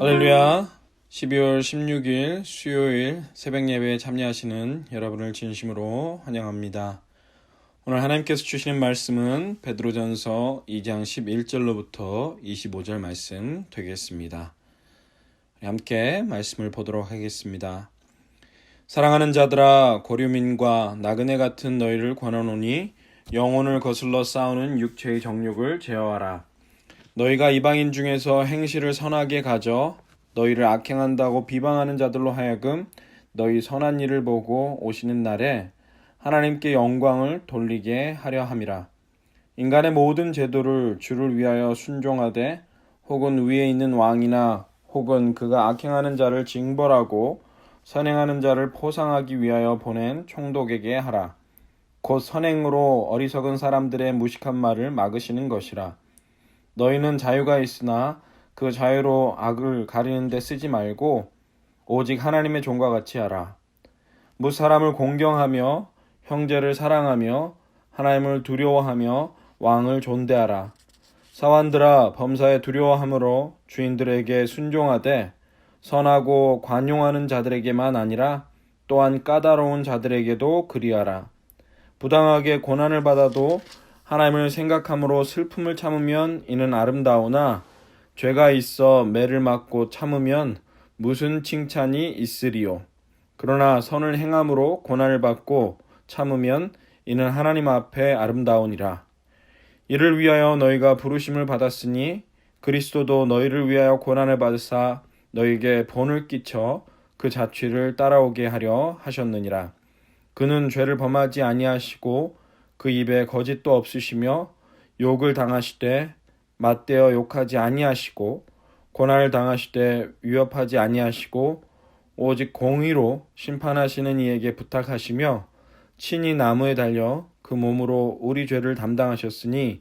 할렐루야. 12월 16일 수요일 새벽 예배에 참여하시는 여러분을 진심으로 환영합니다. 오늘 하나님께서 주시는 말씀은 베드로전서 2장 11절로부터 25절 말씀 되겠습니다. 함께 말씀을 보도록 하겠습니다. 사랑하는 자들아, 고류민과 나그네 같은 너희를 권하노니 영혼을 거슬러 싸우는 육체의 정욕을 제어하라. 너희가 이방인 중에서 행실을 선하게 가져 너희를 악행한다고 비방하는 자들로 하여금 너희 선한 일을 보고 오시는 날에 하나님께 영광을 돌리게 하려 함이라. 인간의 모든 제도를 주를 위하여 순종하되 혹은 위에 있는 왕이나 혹은 그가 악행하는 자를 징벌하고 선행하는 자를 포상하기 위하여 보낸 총독에게 하라. 곧 선행으로 어리석은 사람들의 무식한 말을 막으시는 것이라. 너희는 자유가 있으나 그 자유로 악을 가리는 데 쓰지 말고 오직 하나님의 종과 같이 하라. 무사람을 공경하며 형제를 사랑하며 하나님을 두려워하며 왕을 존대하라. 사환들아, 범사에 두려워함으로 주인들에게 순종하되 선하고 관용하는 자들에게만 아니라 또한 까다로운 자들에게도 그리하라. 부당하게 고난을 받아도 하나님을 생각함으로 슬픔을 참으면 이는 아름다우나 죄가 있어 매를 맞고 참으면 무슨 칭찬이 있으리요. 그러나 선을 행함으로 고난을 받고 참으면 이는 하나님 앞에 아름다우니라. 이를 위하여 너희가 부르심을 받았으니 그리스도도 너희를 위하여 고난을 받으사 너희에게 본을 끼쳐 그 자취를 따라오게 하려 하셨느니라. 그는 죄를 범하지 아니하시고 그 입에 거짓도 없으시며 욕을 당하시되 맞대어 욕하지 아니하시고 고난을 당하시되 위협하지 아니하시고 오직 공의로 심판하시는 이에게 부탁하시며 친히 나무에 달려 그 몸으로 우리 죄를 담당하셨으니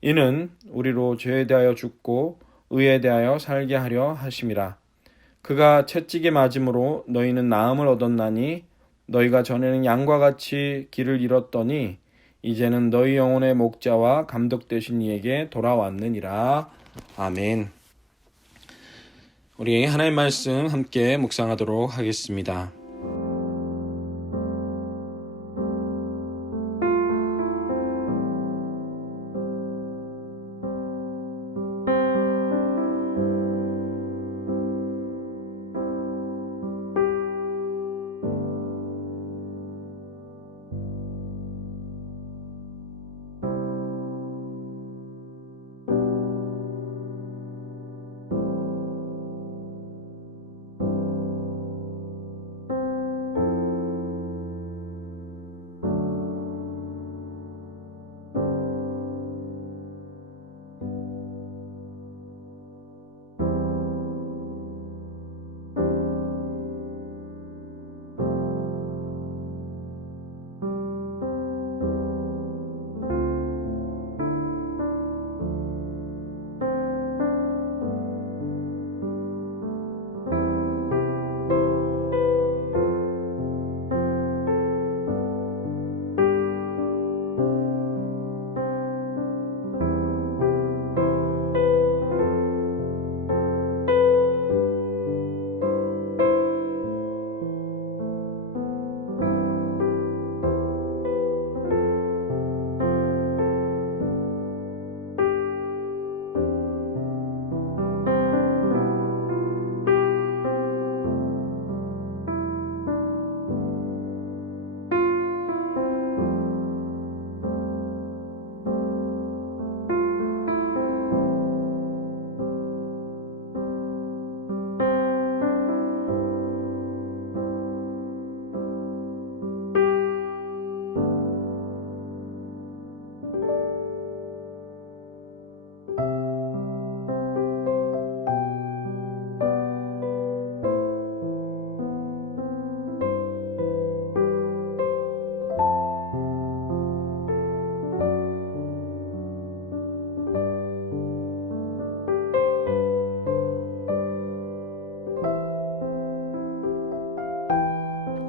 이는 우리로 죄에 대하여 죽고 의에 대하여 살게 하려 하심이라. 그가 채찍에 맞음으로 너희는 나음을 얻었나니 너희가 전에는 양과 같이 길을 잃었더니 이제는 너희 영혼의 목자와 감독 되신 이에게 돌아왔느니라. 아멘. 우리 하나님의 말씀 함께 묵상하도록 하겠습니다.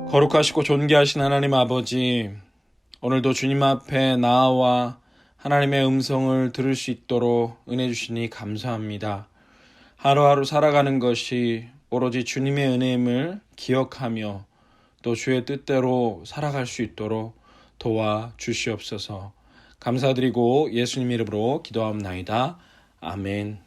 거룩하시고 존귀하신 하나님 아버지, 오늘도 주님 앞에 나아와 하나님의 음성을 들을 수 있도록 은혜 주시니 감사합니다. 하루하루 살아가는 것이 오로지 주님의 은혜임을 기억하며 또 주의 뜻대로 살아갈 수 있도록 도와주시옵소서. 감사드리고 예수님 이름으로 기도합나이다. 아멘.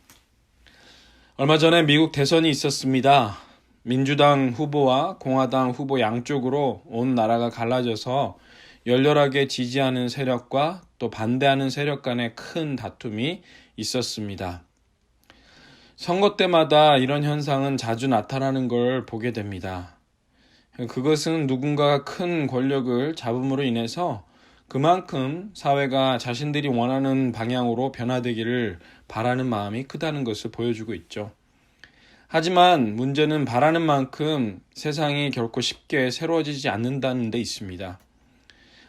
얼마 전에 미국 대선이 있었습니다. 민주당 후보와 공화당 후보 양쪽으로 온 나라가 갈라져서 열렬하게 지지하는 세력과 또 반대하는 세력 간의 큰 다툼이 있었습니다. 선거 때마다 이런 현상은 자주 나타나는 걸 보게 됩니다. 그것은 누군가가 큰 권력을 잡음으로 인해서 그만큼 사회가 자신들이 원하는 방향으로 변화되기를 바라는 마음이 크다는 것을 보여주고 있죠. 하지만 문제는 바라는 만큼 세상이 결코 쉽게 새로워지지 않는다는 데 있습니다.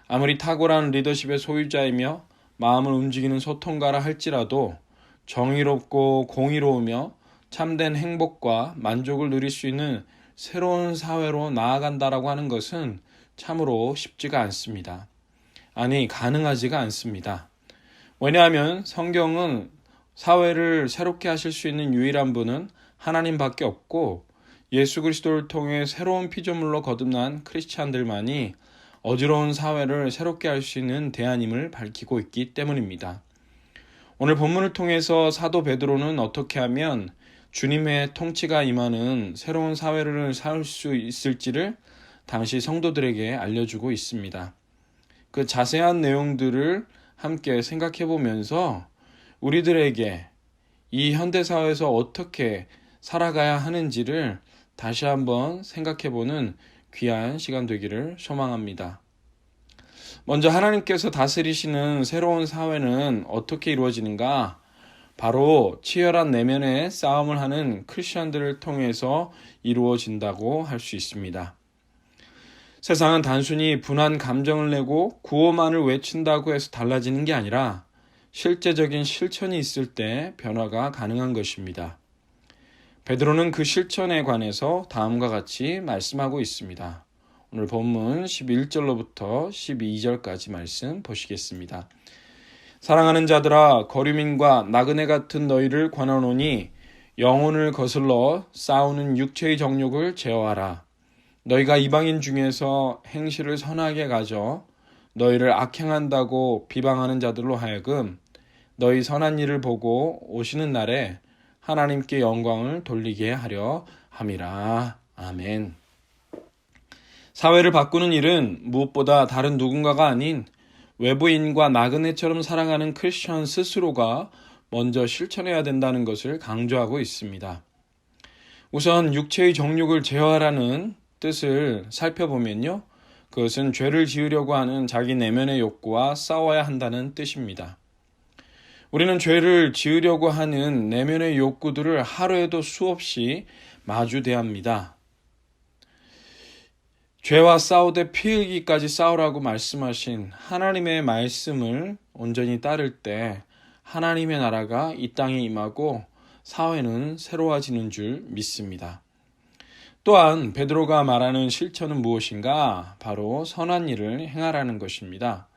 아무리 탁월한 리더십의 소유자이며 마음을 움직이는 소통가라 할지라도 정의롭고 공의로우며 참된 행복과 만족을 누릴 수 있는 새로운 사회로 나아간다라고 하는 것은 참으로 쉽지가 않습니다. 아니, 가능하지가 않습니다. 왜냐하면 성경은 사회를 새롭게 하실 수 있는 유일한 분은 하나님밖에 없고 예수 그리스도를 통해 새로운 피조물로 거듭난 크리스찬들만이 어지러운 사회를 새롭게 할 수 있는 대안임을 밝히고 있기 때문입니다. 오늘 본문을 통해서 사도 베드로는 어떻게 하면 주님의 통치가 임하는 새로운 사회를 살 수 있을지를 당시 성도들에게 알려주고 있습니다. 그 자세한 내용들을 함께 생각해 보면서 우리들에게 이 현대사회에서 어떻게 살아가야 하는지를 다시 한번 생각해 보는 귀한 시간 되기를 소망합니다. 먼저 하나님께서 다스리시는 새로운 사회는 어떻게 이루어지는가? 바로 치열한 내면의 싸움을 하는 크리스천들을 통해서 이루어진다고 할 수 있습니다. 세상은 단순히 분한 감정을 내고 구호만을 외친다고 해서 달라지는 게 아니라 실제적인 실천이 있을 때 변화가 가능한 것입니다. 베드로는 그 실천에 관해서 다음과 같이 말씀하고 있습니다. 오늘 본문 11절로부터 12절까지 말씀 보시겠습니다. 사랑하는 자들아, 거류민과 나그네 같은 너희를 권하노니 영혼을 거슬러 싸우는 육체의 정욕을 제어하라. 너희가 이방인 중에서 행실을 선하게 가져 너희를 악행한다고 비방하는 자들로 하여금 너희 선한 일을 보고 오시는 날에 하나님께 영광을 돌리게 하려 함이라. 아멘. 사회를 바꾸는 일은 무엇보다 다른 누군가가 아닌 외부인과 나그네처럼 살아가는 크리스천 스스로가 먼저 실천해야 된다는 것을 강조하고 있습니다. 우선 육체의 정욕을 제어하라는 뜻을 살펴보면요. 그것은 죄를 지으려고 하는 자기 내면의 욕구와 싸워야 한다는 뜻입니다. 우리는 죄를 지으려고 하는 내면의 욕구들을 하루에도 수없이 마주대합니다. 죄와 싸우되 피 흘기까지 싸우라고 말씀하신 하나님의 말씀을 온전히 따를 때 하나님의 나라가 이 땅에 임하고 사회는 새로워지는 줄 믿습니다. 또한 베드로가 말하는 실천은 무엇인가? 바로 선한 일을 행하라는 것입니다.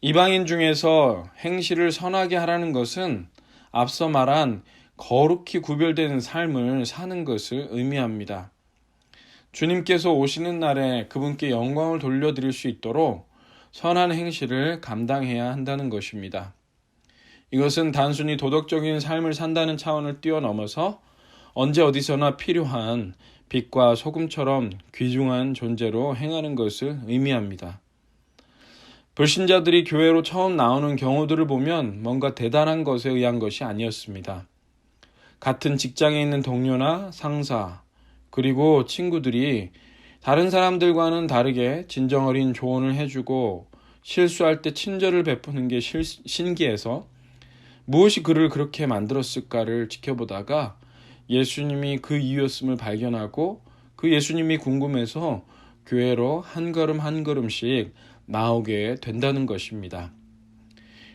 이방인 중에서 행실을 선하게 하라는 것은 앞서 말한 거룩히 구별된 삶을 사는 것을 의미합니다. 주님께서 오시는 날에 그분께 영광을 돌려드릴 수 있도록 선한 행실을 감당해야 한다는 것입니다. 이것은 단순히 도덕적인 삶을 산다는 차원을 뛰어넘어서 언제 어디서나 필요한 빛과 소금처럼 귀중한 존재로 행하는 것을 의미합니다. 불신자들이 교회로 처음 나오는 경우들을 보면 뭔가 대단한 것에 의한 것이 아니었습니다. 같은 직장에 있는 동료나 상사, 그리고 친구들이 다른 사람들과는 다르게 진정어린 조언을 해주고 실수할 때 친절을 베푸는 게 신기해서 무엇이 그를 그렇게 만들었을까를 지켜보다가 예수님이 그 이유였음을 발견하고 그 예수님이 궁금해서 교회로 한 걸음 한 걸음씩 나오게 된다는 것입니다.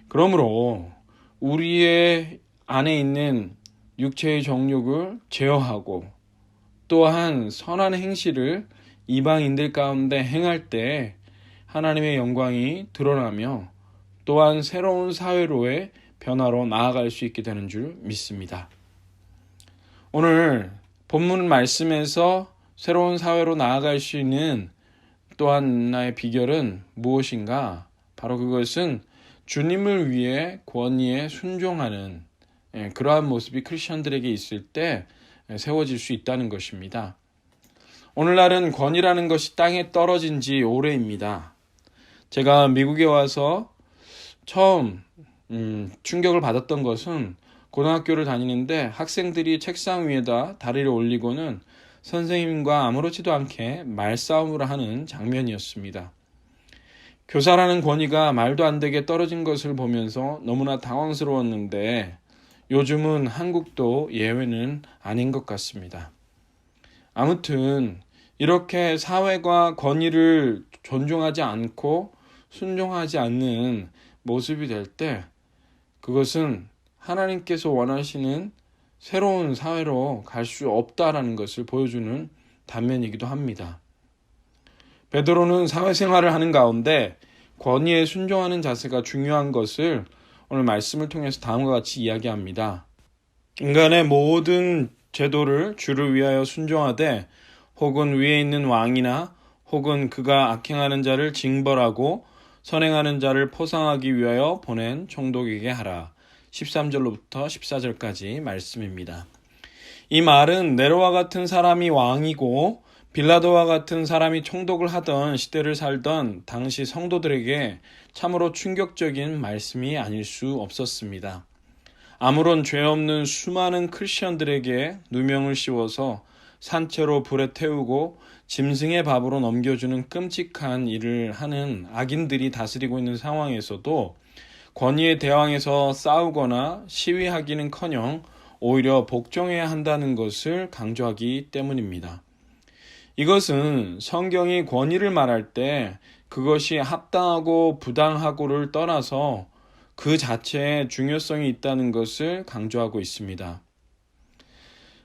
그러므로 우리의 안에 있는 육체의 정욕을 제어하고 또한 선한 행실을 이방인들 가운데 행할 때 하나님의 영광이 드러나며 또한 새로운 사회로의 변화로 나아갈 수 있게 되는 줄 믿습니다. 오늘 본문 말씀에서 새로운 사회로 나아갈 수 있는 또 하나의 비결은 무엇인가? 바로 그것은 주님을 위해 권위에 순종하는 그러한 모습이 크리스천들에게 있을 때 세워질 수 있다는 것입니다. 오늘날은 권위라는 것이 땅에 떨어진 지 오래입니다. 제가 미국에 와서 처음 충격을 받았던 것은 고등학교를 다니는데 학생들이 책상 위에다 다리를 올리고는 선생님과 아무렇지도 않게 말싸움을 하는 장면이었습니다. 교사라는 권위가 말도 안 되게 떨어진 것을 보면서 너무나 당황스러웠는데 요즘은 한국도 예외는 아닌 것 같습니다. 아무튼 이렇게 사회가 권위를 존중하지 않고 순종하지 않는 모습이 될 때 그것은 하나님께서 원하시는 새로운 사회로 갈 수 없다라는 것을 보여주는 단면이기도 합니다. 베드로는 사회생활을 하는 가운데 권위에 순종하는 자세가 중요한 것을 오늘 말씀을 통해서 다음과 같이 이야기합니다. 인간의 모든 제도를 주를 위하여 순종하되 혹은 위에 있는 왕이나 혹은 그가 악행하는 자를 징벌하고 선행하는 자를 포상하기 위하여 보낸 총독에게 하라. 13절로부터 14절까지 말씀입니다. 이 말은 네로와 같은 사람이 왕이고 빌라도와 같은 사람이 총독을 하던 시대를 살던 당시 성도들에게 참으로 충격적인 말씀이 아닐 수 없었습니다. 아무런 죄 없는 수많은 크리스천들에게 누명을 씌워서 산채로 불에 태우고 짐승의 밥으로 넘겨주는 끔찍한 일을 하는 악인들이 다스리고 있는 상황에서도 권위의 대왕에서 싸우거나 시위하기는커녕 오히려 복종해야 한다는 것을 강조하기 때문입니다. 이것은 성경이 권위를 말할 때 그것이 합당하고 부당하고를 떠나서 그 자체에 중요성이 있다는 것을 강조하고 있습니다.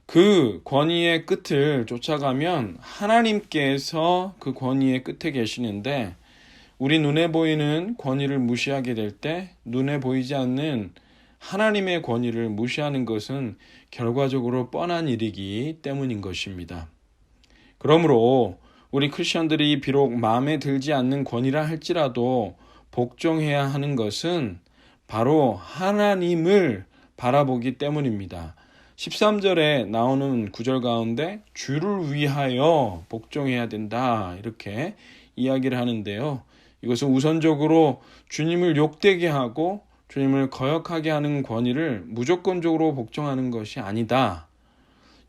그 권위의 끝을 쫓아가면 하나님께서 그 권위의 끝에 계시는데 우리 눈에 보이는 권위를 무시하게 될 때 눈에 보이지 않는 하나님의 권위를 무시하는 것은 결과적으로 뻔한 일이기 때문인 것입니다. 그러므로 우리 크리스천들이 비록 마음에 들지 않는 권위라 할지라도 복종해야 하는 것은 바로 하나님을 바라보기 때문입니다. 13절에 나오는 구절 가운데 주를 위하여 복종해야 된다 이렇게 이야기를 하는데요. 이것은 우선적으로 주님을 욕되게 하고 주님을 거역하게 하는 권위를 무조건적으로 복종하는 것이 아니다.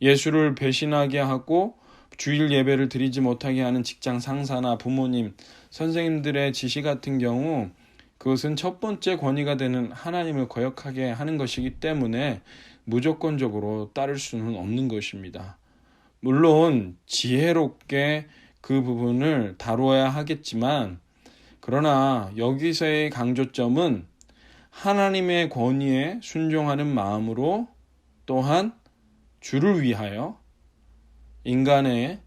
예수를 배신하게 하고 주일 예배를 드리지 못하게 하는 직장 상사나 부모님, 선생님들의 지시 같은 경우 그것은 첫 번째 권위가 되는 하나님을 거역하게 하는 것이기 때문에 무조건적으로 따를 수는 없는 것입니다. 물론 지혜롭게 그 부분을 다루어야 하겠지만 그러나 여기서의 강조점은 하나님의 권위에 순종하는 마음으로 또한 주를 위하여 인간의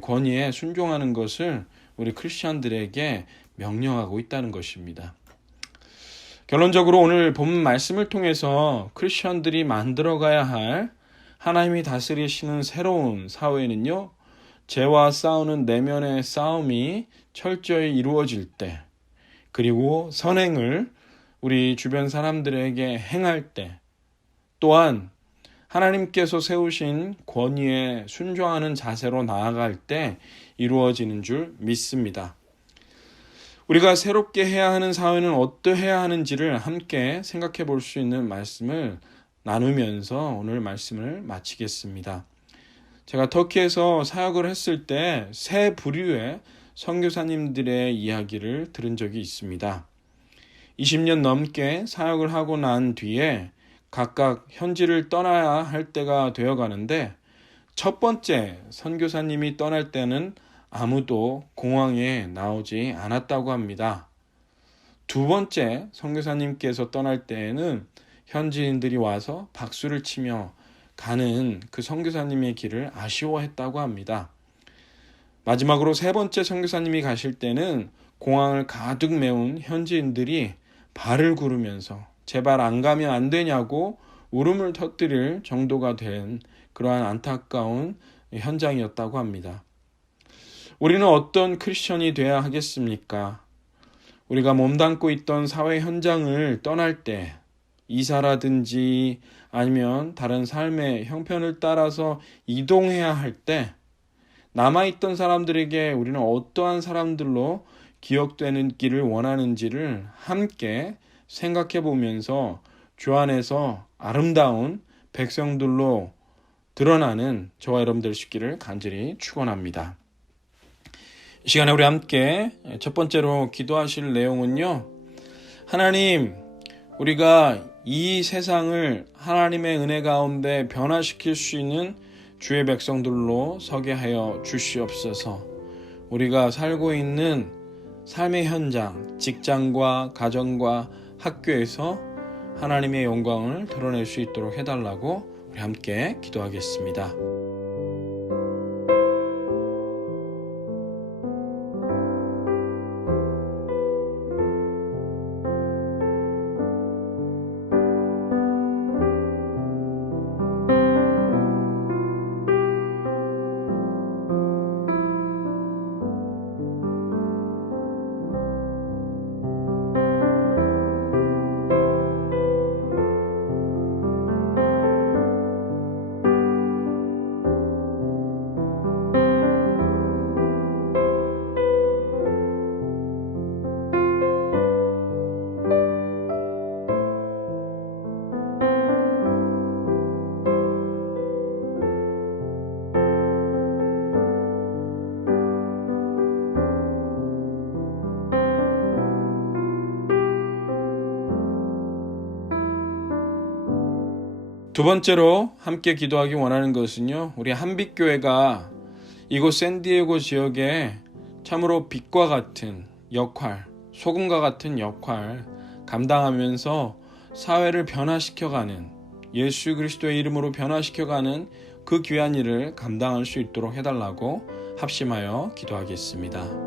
권위에 순종하는 것을 우리 크리스천들에게 명령하고 있다는 것입니다. 결론적으로 오늘 본문 말씀을 통해서 크리스천들이 만들어가야 할 하나님이 다스리시는 새로운 사회는요, 죄와 싸우는 내면의 싸움이 철저히 이루어질 때, 그리고 선행을 우리 주변 사람들에게 행할 때, 또한 하나님께서 세우신 권위에 순종하는 자세로 나아갈 때 이루어지는 줄 믿습니다. 우리가 새롭게 해야 하는 사회는 어떠해야 하는지를 함께 생각해 볼 수 있는 말씀을 나누면서 오늘 말씀을 마치겠습니다. 제가 터키에서 사역을 했을 때 세 부류의 선교사님들의 이야기를 들은 적이 있습니다. 20년 넘게 사역을 하고 난 뒤에 각각 현지를 떠나야 할 때가 되어가는데 첫 번째 선교사님이 떠날 때는 아무도 공항에 나오지 않았다고 합니다. 두 번째 선교사님께서 떠날 때에는 현지인들이 와서 박수를 치며 가는 그 선교사님의 길을 아쉬워했다고 합니다. 마지막으로 세 번째 선교사님이 가실 때는 공항을 가득 메운 현지인들이 발을 구르면서 제발 안 가면 안 되냐고 울음을 터뜨릴 정도가 된 그러한 안타까운 현장이었다고 합니다. 우리는 어떤 크리스천이 되어야 하겠습니까? 우리가 몸담고 있던 사회 현장을 떠날 때 이사라든지 아니면 다른 삶의 형편을 따라서 이동해야 할 때 남아있던 사람들에게 우리는 어떠한 사람들로 기억되는 길을 원하는지를 함께 생각해 보면서 주 안에서 아름다운 백성들로 드러나는 저와 여러분들 되시기를 간절히 축원합니다. 이 시간에 우리 함께 첫 번째로 기도하실 내용은요. 하나님, 우리가 이 세상을 하나님의 은혜 가운데 변화시킬 수 있는 주의 백성들로 서게 하여 주시옵소서. 우리가 살고 있는 삶의 현장, 직장과 가정과 학교에서 하나님의 영광을 드러낼 수 있도록 해달라고 우리 함께 기도하겠습니다. 두 번째로 함께 기도하기 원하는 것은요. 우리 한빛교회가 이곳 샌디에고 지역에 참으로 빛과 같은 역할, 소금과 같은 역할 감당하면서 사회를 변화시켜가는 예수 그리스도의 이름으로 변화시켜가는 그 귀한 일을 감당할 수 있도록 해달라고 합심하여 기도하겠습니다.